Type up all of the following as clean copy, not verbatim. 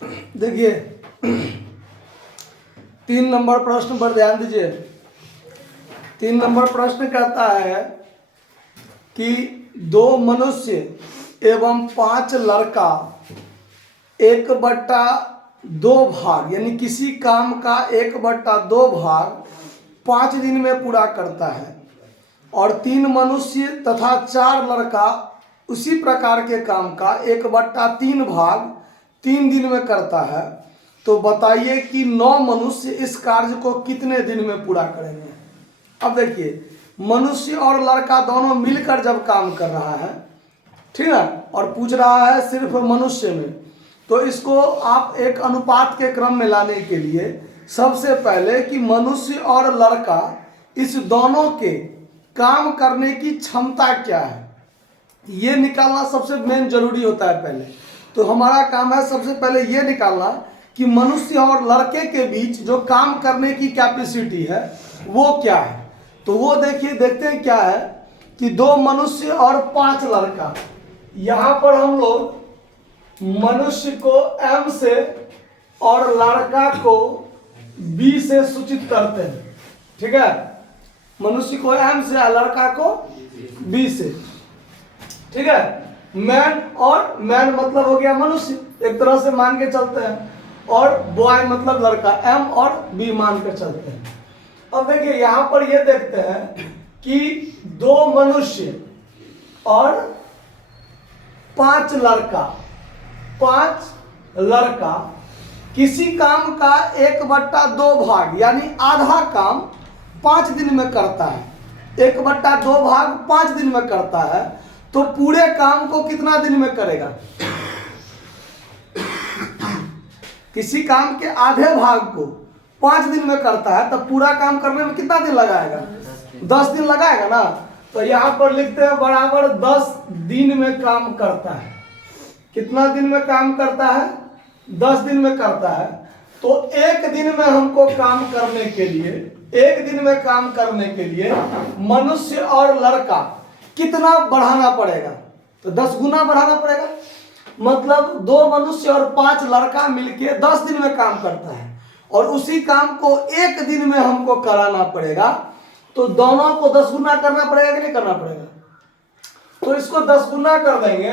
देखिए 3 नंबर प्रश्न पर ध्यान दीजिए। 3 नंबर प्रश्न कहता है कि 2 मनुष्य एवं 5 लड़का 1/2 भाग यानी किसी काम का 1/2 भाग 5 दिन में पूरा करता है और 3 मनुष्य तथा 4 लड़का उसी प्रकार के काम का 1/3 भाग 3 दिन में करता है। तो बताइए कि 9 मनुष्य इस कार्य को कितने दिन में पूरा करेंगे। अब देखिए मनुष्य और लड़का दोनों मिलकर जब काम कर रहा है, ठीक है, और पूछ रहा है सिर्फ मनुष्य में, तो इसको आप एक अनुपात के क्रम में लाने के लिए सबसे पहले कि मनुष्य और लड़का इस दोनों के काम करने की क्षमता क्या है ये निकालना सबसे मेन जरूरी होता है पहले। तो हमारा काम है सबसे पहले ये निकालना कि मनुष्य और लड़के के बीच जो काम करने की कैपेसिटी है वो क्या है। तो वो देखिए देखते हैं क्या है कि 2 मनुष्य और 5 लड़का, यहाँ पर हम लोग मनुष्य को M से और लड़का को B से सूचित करते हैं, ठीक है। मनुष्य को M से और लड़का को B से, ठीक है। मैन और मैन मतलब हो गया मनुष्य, एक तरह से मान के चलते हैं, और बॉय मतलब लड़का, M और B मान के चलते हैं। अब देखिए यहां पर ये देखते हैं कि 2 मनुष्य और 5 लड़का किसी काम का 1/2 भाग यानी आधा काम 5 दिन में करता है। 1/2 भाग 5 दिन में करता है, तो पूरे काम को कितना दिन में करेगा। किसी काम के आधे भाग को 5 दिन में करता है, तब पूरा काम करने में कितना दिन लगाएगा, 10 दिन लगाएगा ना। तो यहाँ पर लिखते हैं बराबर 10 दिन में काम करता है। कितना दिन में काम करता है, 10 दिन में करता है। तो एक दिन में हमको काम करने के लिए, एक दिन में काम करने के लिए मनुष्य और लड़का कितना बढ़ाना पड़ेगा, तो 10 गुना बढ़ाना पड़ेगा। मतलब 2 मनुष्य और 5 लड़का मिलके 10 दिन में काम करता है और उसी काम को एक दिन में हमको कराना पड़ेगा। तो दोनों को 10 गुना करना पड़ेगा कि नहीं करना पड़ेगा। तो इसको 10 गुना कर देंगे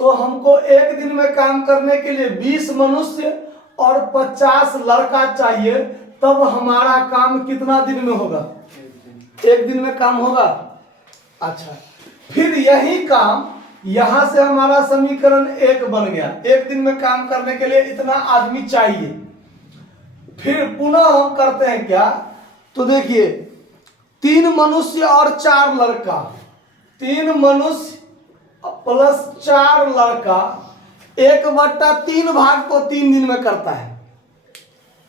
तो हमको एक दिन में काम करने के लिए 20 मनुष्य और 50 लड़का चाहिए, तब हमारा काम कितना दिन में होगा, एक दिन में काम होगा। अच्छा, फिर यही काम यहां से हमारा समीकरण 1 बन गया। एक दिन में काम करने के लिए इतना आदमी चाहिए। फिर पुनः हम करते हैं क्या, तो देखिए 3 मनुष्य और 4 लड़का, 3 मनुष्य प्लस 4 लड़का 1/3 भाग को 3 दिन में करता है।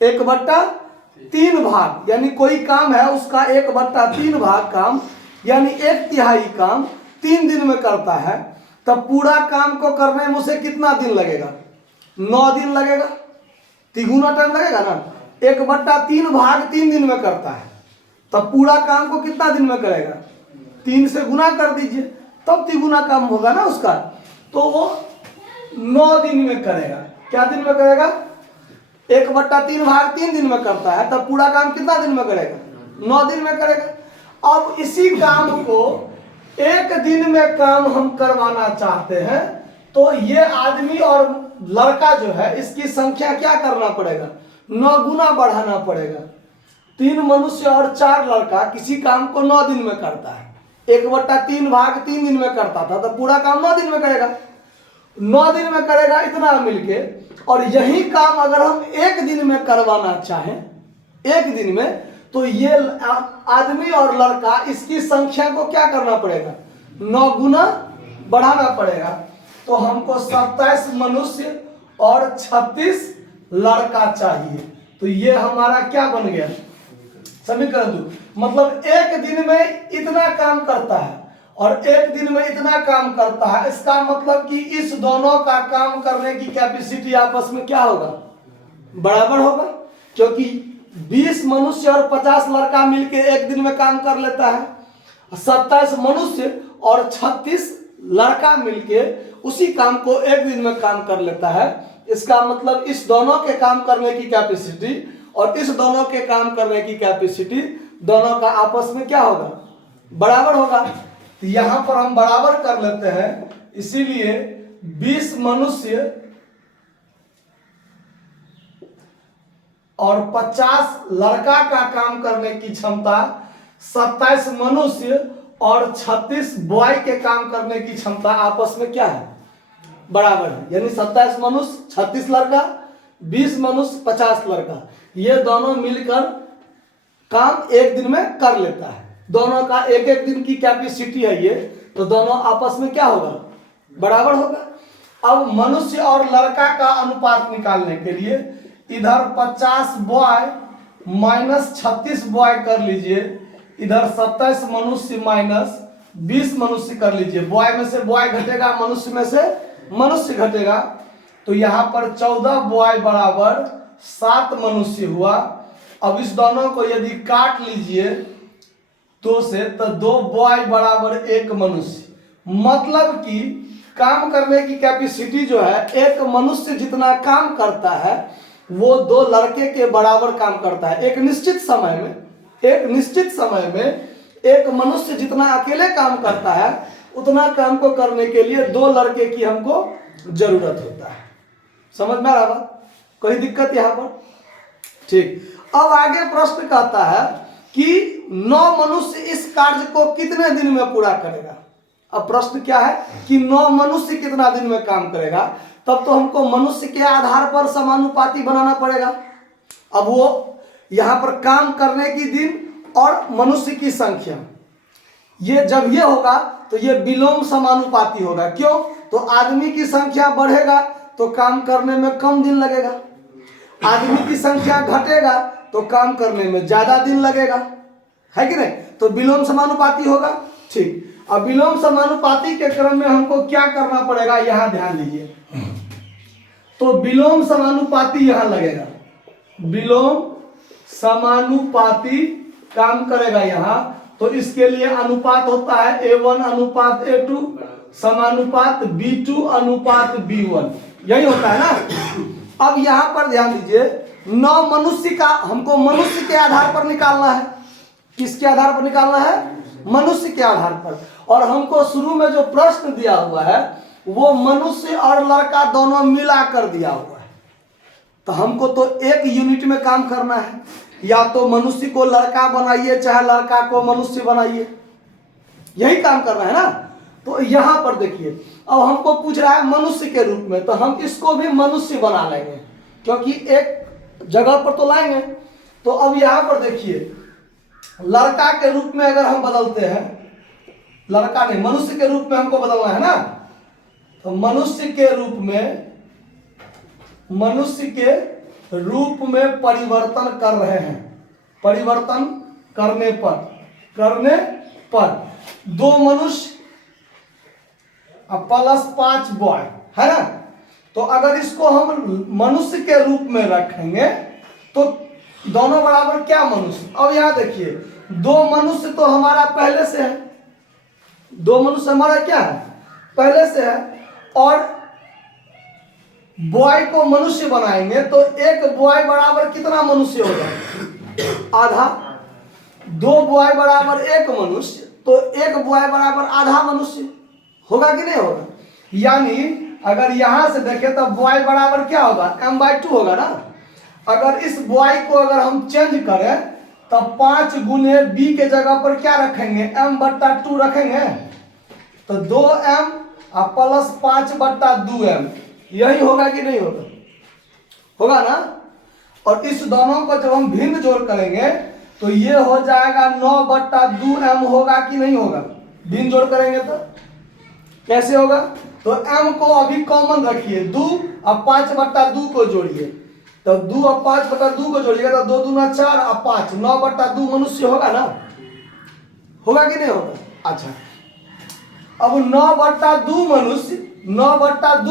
1/3 भाग यानी कोई काम है उसका 1/3 भाग काम यानी 1/3 काम 3 दिन में करता है। तब पूरा काम को करने में उसे कितना दिन लगेगा, 9 दिन लगेगा। तिगुना टाइम लगेगा ना। 1/3 भाग 3 दिन में करता है, तब पूरा काम को कितना दिन में करेगा, 3 से गुना कर दीजिए, तब तिगुना काम होगा ना उसका। तो वो 9 दिन में करेगा। क्या दिन में करेगा, 1/3 भाग 3 दिन में करता है, तब पूरा काम कितना दिन में करेगा, 9 दिन में करेगा। अब इसी काम को एक दिन में काम हम करवाना चाहते हैं, तो ये आदमी और लड़का जो है इसकी संख्या क्या करना पड़ेगा, 9 गुना बढ़ाना पड़ेगा। 3 मनुष्य और 4 लड़का किसी काम को 9 दिन में करता है। 1/3 भाग 3 दिन में करता था, तो पूरा काम 9 दिन में करेगा। 9 दिन में करेगा इतना मिलके। और यही काम अगर हम एक दिन में करवाना चाहें, एक दिन में, तो ये आदमी और लड़का इसकी संख्या को क्या करना पड़ेगा, 9 गुना बढ़ाना पड़ेगा। तो हमको 27 मनुष्य और 36 लड़का चाहिए। तो ये हमारा क्या बन गया, समीकरण 2। मतलब एक दिन में इतना काम करता है और एक दिन में इतना काम करता है। इसका मतलब कि इस दोनों का काम करने की कैपेसिटी आपस में क्या होगा, बराबर होगा, क्योंकि 20 मनुष्य और 50 लड़का मिलके एक दिन में काम कर लेता है। 27 मनुष्य और 36 लड़का मिलके उसी काम को एक दिन में काम कर लेता है। इसका मतलब इस दोनों के काम करने की कैपेसिटी और इस दोनों के काम करने की कैपेसिटी दोनों का आपस में क्या होगा, बराबर होगा। तो यहां पर हम बराबर कर लेते हैं, इसीलिए 20 मनुष्य और 50 लड़का का काम करने की क्षमता 27 मनुष्य और 36 बॉय के काम करने की क्षमता आपस में क्या है, बराबर है। यानी 27 मनुष्य 36 लड़का, 20 मनुष्य 50 लड़का, ये दोनों मिलकर काम एक दिन में कर लेता है। दोनों का एक एक दिन की कैपेसिटी है ये, तो दोनों आपस में क्या होगा, बराबर होगा। अब मनुष्य और लड़का का अनुपात निकालने के लिए इधर 50 बॉय माइनस 36 बॉय कर लीजिए, इधर 27 मनुष्य माइनस 20 मनुष्य कर लीजिए। बॉय में से बॉय घटेगा, मनुष्य में से मनुष्य घटेगा, तो यहाँ पर 14 बॉय बराबर 7 मनुष्य हुआ। अब इस दोनों को यदि काट लीजिए 2 से, तो 2 बॉय बराबर 1 मनुष्य। मतलब कि काम करने की कैपेसिटी जो है, एक मनुष्य जितना काम करता है वो 2 लड़के के बराबर काम करता है। एक निश्चित समय में एक मनुष्य जितना अकेले काम करता है उतना काम को करने के लिए 2 लड़के की हमको जरूरत होता है। समझ में आ रहा बात, कोई दिक्कत यहां पर? ठीक। अब आगे प्रश्न कहता है कि 9 मनुष्य इस कार्य को कितने दिन में पूरा करेगा। अब प्रश्न क्या है कि 9 मनुष्य कितना दिन में काम करेगा, तब तो हमको मनुष्य के आधार पर समानुपाती बनाना पड़ेगा। अब वो यहां पर काम करने की दिन और मनुष्य की संख्या, ये जब ये होगा तो ये विलोम समानुपाती होगा। क्यों? तो आदमी की संख्या बढ़ेगा तो काम करने में कम दिन लगेगा, आदमी की संख्या घटेगा तो काम करने में ज्यादा दिन लगेगा, है कि नहीं? तो विलोम समानुपाती होगा। ठीक। अब विलोम समानुपाती के क्रम में हमको क्या करना पड़ेगा, यहां ध्यान दीजिए। तो विलोम समानुपाती यहां लगेगा, विलोम समानुपाती काम करेगा यहां। तो इसके लिए अनुपात होता है A1 अनुपात A2 समानुपात B2 अनुपात B1, यही होता है ना। अब यहां पर ध्यान दीजिए, 9 मनुष्य का हमको मनुष्य के आधार पर निकालना है। किसके आधार पर निकालना है? मनुष्य के आधार पर। और हमको शुरू में जो प्रश्न दिया हुआ है वो मनुष्य और लड़का दोनों मिला कर दिया हुआ है। तो हमको तो एक यूनिट में काम करना है, या तो मनुष्य को लड़का बनाइए चाहे लड़का को मनुष्य बनाइए, यही काम करना है ना। तो यहां पर देखिए, अब हमको पूछ रहा है मनुष्य के रूप में, तो हम इसको भी मनुष्य बना लेंगे क्योंकि एक जगह पर तो लाएंगे। तो अब यहां पर देखिए, लड़का के रूप में अगर हम बदलते हैं, लड़का नहीं मनुष्य के रूप में हमको बदलना है ना, तो मनुष्य के रूप में परिवर्तन कर रहे हैं। परिवर्तन करने पर 2 मनुष्य प्लस 5 बॉय है ना। तो अगर इसको हम मनुष्य के रूप में रखेंगे तो दोनों बराबर क्या मनुष्य। अब यहां देखिए, 2 मनुष्य तो हमारा पहले से है, 2 मनुष्य हमारा क्या है, पहले से है। और बॉय को मनुष्य बनाएंगे तो एक बॉय बराबर कितना मनुष्य होगा, आधा। 2 बॉय बराबर 1 मनुष्य, तो 1 बॉय बराबर आधा मनुष्य होगा कि नहीं होगा। यानी अगर यहां से देखें तो बॉय बराबर क्या होगा, m/2 होगा ना। अगर इस बॉय को अगर हम चेंज करें तो 5 गुने b के जगह पर क्या रखेंगे, m/2 रखेंगे। तो 2m प्लस 5/2m, यही होगा कि नहीं होगा, होगा ना। और इस दोनों को जब हम भिन्न जोड़ करेंगे तो ये हो जाएगा 9/2m, होगा कि नहीं होगा। भिन्न जोड़ करेंगे तो कैसे होगा, तो m को अभी कॉमन रखिए, 2 और 5/2 को जोड़िए, तो 2 और 5/2 को जोड़िएगा तो 2 दूना 4 और 5, 9/2 मनुष्य होगा ना, होगा कि नहीं होगा। अच्छा, अब 9/2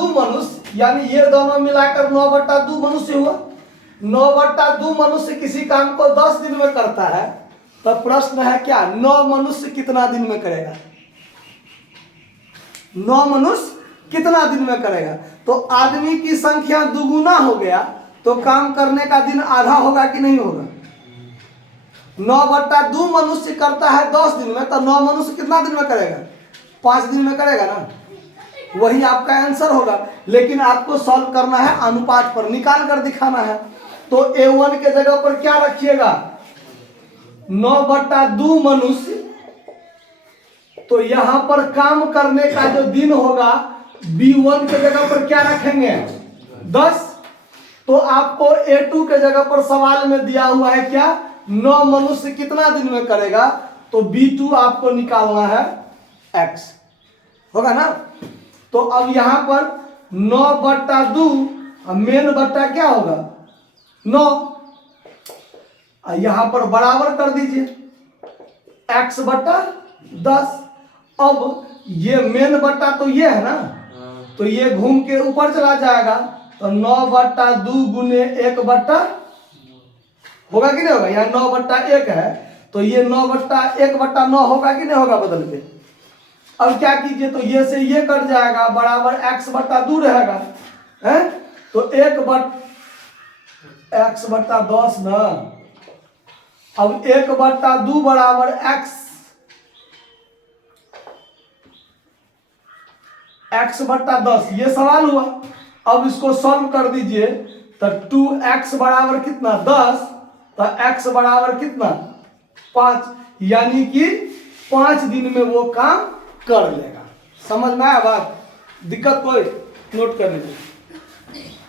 मनुष्य यानी ये दोनों मिलाकर 9/2 मनुष्य हुआ। 9/2 मनुष्य किसी काम को 10 दिन में करता है, तो प्रश्न है क्या 9 मनुष्य कितना दिन में करेगा। 9 मनुष्य कितना दिन में करेगा? तो आदमी की संख्या दुगुना हो गया तो काम करने का दिन आधा होगा कि नहीं होगा? 9/2 मनुष्य करता है 10 दिन में, तो 9 मनुष्य कितना दिन में करेगा? 5 दिन में करेगा ना। वही आपका आंसर होगा। लेकिन आपको सॉल्व करना है अनुपात पर, निकाल कर दिखाना है। तो A1 के जगह पर क्या रखिएगा? 9/2 मनुष्य। तो यहां पर काम करने का जो दिन होगा B1 के जगह पर क्या रखेंगे? 10। तो आपको A2 के जगह पर सवाल में दिया हुआ है क्या? 9 मनुष्य कितना दिन में करेगा? तो B2 आपको निकालना है X, होगा ना। तो अब यहां पर 9/2 मेन बट्टा क्या होगा? 9। यहां पर बराबर कर दीजिए X/10। अब ये मेन बट्टा तो ये है ना, तो ये घूम के ऊपर चला जाएगा। तो 9/2 गुने 1/, होगा कि नहीं होगा? यहाँ 9/1 है तो ये 9/1/9 होगा कि नहीं होगा बदल के? अब क्या कीजिए, तो ये से ये कट जाएगा, बराबर X/2 रहेगा है। तो X/10 ना। अब 1/2 बराबर X/10, ये सवाल हुआ। अब इसको सॉल्व कर दीजिए तो 2X बराबर कितना? 10। तो X बराबर कितना? 5। यानी कि 5 दिन में वो काम कर लेगा। समझ में आया बात? दिक्कत कोई? नोट कर लीजिए।